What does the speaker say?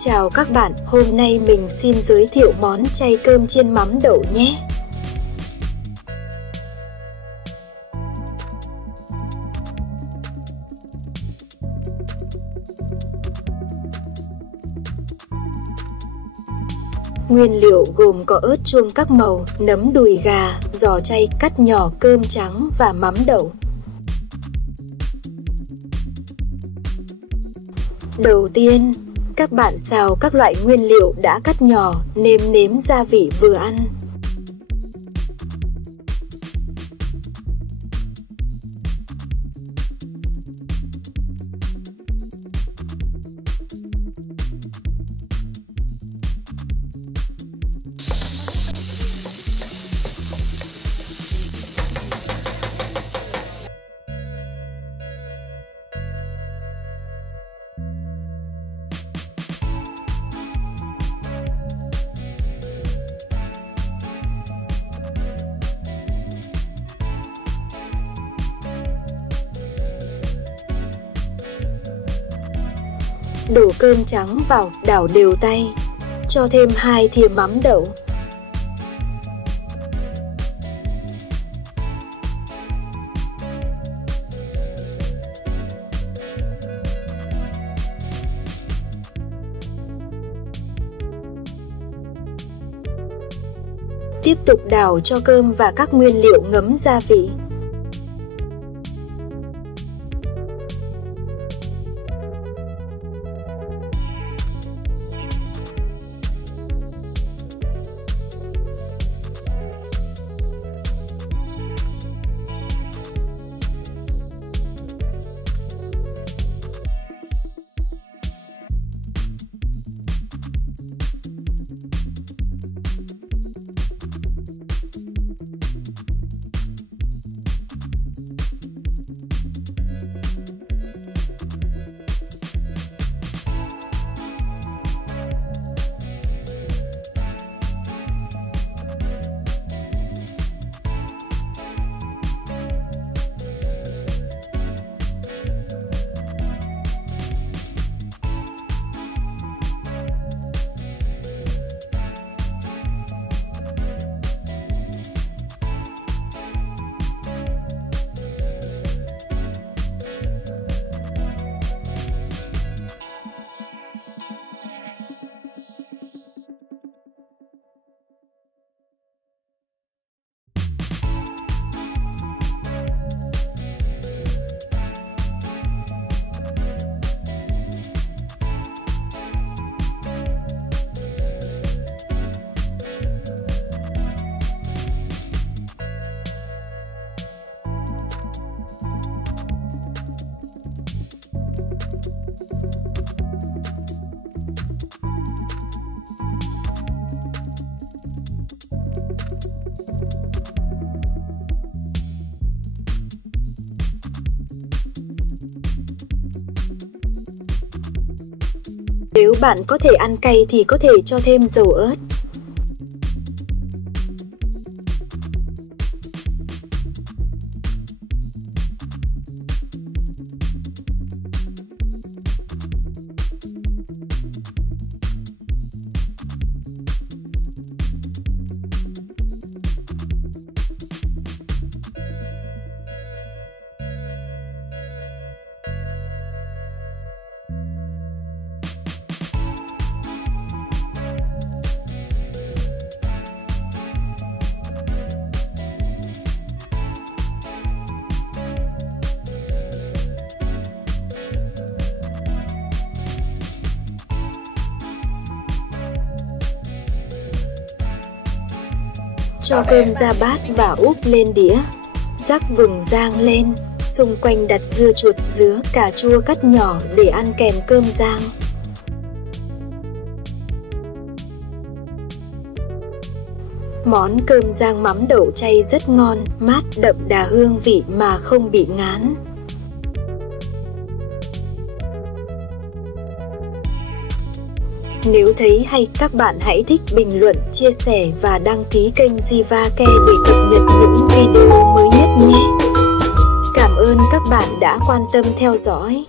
Chào các bạn, hôm nay mình xin giới thiệu món chay cơm chiên mắm đậu nhé. Nguyên liệu gồm có ớt chuông các màu, nấm đùi gà, giò chay cắt nhỏ, cơm trắng và mắm đậu. Đầu tiên, các bạn xào các loại nguyên liệu đã cắt nhỏ, nêm nếm gia vị vừa ăn. Đổ cơm trắng vào, đảo đều tay. Cho thêm 2 thìa mắm đậu. Tiếp tục đảo cho cơm và các nguyên liệu ngấm gia vị. Nếu bạn có thể ăn cay thì có thể cho thêm dầu ớt. Cho cơm ra bát và úp lên đĩa. Rắc vừng rang lên, xung quanh đặt dưa chuột, dứa, cà chua cắt nhỏ để ăn kèm cơm rang. Món cơm rang mắm đậu chay rất ngon, mát, đậm đà hương vị mà không bị ngán. Nếu thấy hay, các bạn hãy thích, bình luận, chia sẻ và đăng ký kênh Jivake để cập nhật những video mới nhất nhé. Cảm ơn các bạn đã quan tâm theo dõi.